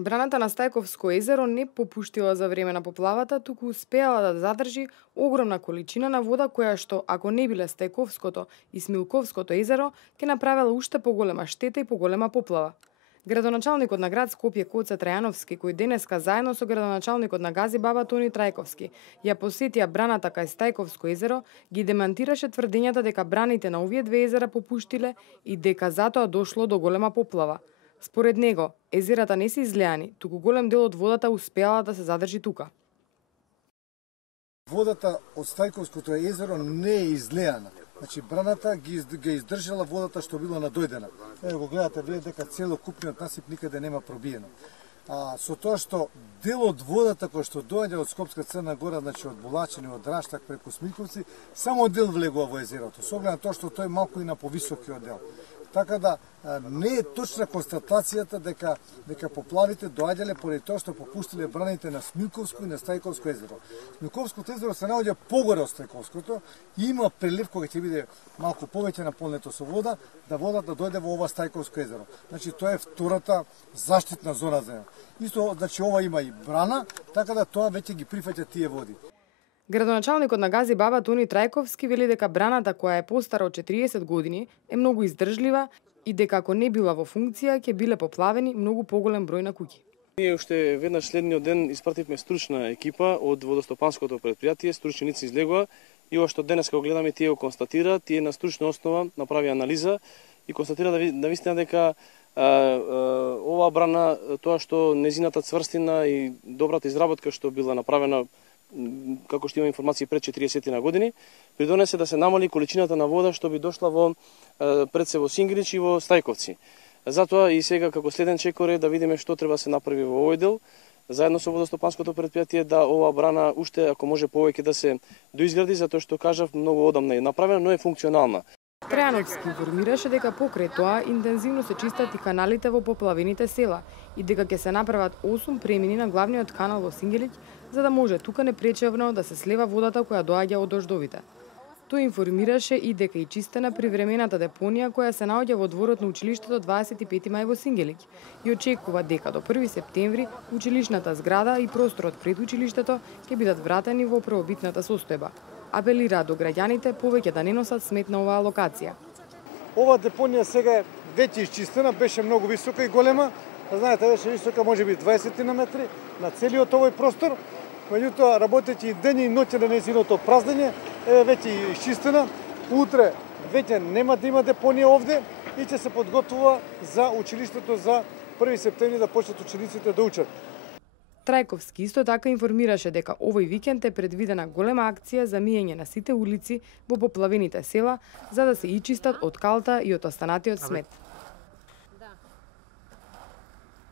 Браната на Стајковско езеро не попуштила за време на поплавата, туку успеала да задржи огромна количина на вода која што, ако не биле Стајковското и Смилковското езеро, ќе направила уште поголема штета и поголема поплава. Градоначалникот на град Скопје Коце Трајановски, кој денеска заедно со градоначалникот на Гази Баба Тони Трајковски ја посетија браната кај Стајковско езеро, ги демантираше тврдењата дека браните на овие две езера попуштиле и дека затоа дошло до голема поплава. Според него, езерата не се излеани, туку голем дел од водата успеала да се задржи тука. Водата од Стајковското езеро не е излеана. Значи браната ги издржала водата што било надојдена. Ево го гледате, видите дека целокупниот насип никаде нема пробиено. Со тоа што дел од водата кој што доаѓа од Скопска Црна Гора, значи од Булачини, од Раштак преку Смилковци, само дел влегува во езерото. Со оглед на тоа што тој малку и на повисокиот дел. Така да не е точна констатацијата дека поплавите доаѓале поради тоа што попуштиле браните на Смилковско и на Стајковско езеро. Смилковското езеро се наоѓа погоре од Стајковското и има прелив кога ќе биде малку повеќе наполнето со вода, да водата дојде во ова Стајковско езеро. Значи тоа е втората заштитна зона за неа. Исто, значи ова има и брана, така да тоа веќе ги прифаќа тие води. Градоначалникот на Гази Баба Тони Трајковски вели дека браната која е постара од 40 години е многу издржлива и дека ако не била во функција ќе биле поплавени многу поголем број на куќи. Ние уште веднаш следниот ден испративме стручна екипа од водостопанското предпријатие, струченици излегува и ова што денес го гледаме тие го констатира, тие на стручна основа направи анализа и констатира да вистина дека оваа брана, тоа што незината цврстина и добрата изработка што била направена како што има информации пред 40 на години, придонесе да се намали количината на вода што би дошла во пред се во Сингрич и во Стајковци. Затоа и сега како следен чекор е да видиме што треба се направи во овој дел, заедно со водостопанското предпријатие да оваа брана уште ако може повеќе да се доизгради, затоа што кажав многу одамна е направена, но е функционална. Трајановски информираше дека покрај тоа интензивно се чистат и каналите во поплавените села и дека ќе се направат 8 премини на главниот канал во Сингелиќ, за да може тука непречевно да се слева водата која доаѓа од дождовите. Тој информираше и дека и чистена привремената депонија која се наоѓа во дворот на училиштето 25 мај во Сингелиќ и очекува дека до 1 септември училишната зграда и просторот пред училиштето ќе бидат вратени во првобитната состојба. Апелира до граѓаните повеќе да не носат смет на оваа локација. Ова депонија сега е веќе изчистена, беше многу висока и голема. Знаете, беше висока можеби 20 на метри на целиот овој простор. Меѓутоа, работејќи и ден и ноќе на нејзиното празнење, е веќе изчистена. Утре веќе нема да има депонија овде и ќе се подготвува за училиштето за 1 септември да почнат учениците да учат. Трајковски исто така информираше дека овој викенд е предвидена голема акција за миење на сите улици во поплавените села за да се ичистат од калта и од останатиот смет.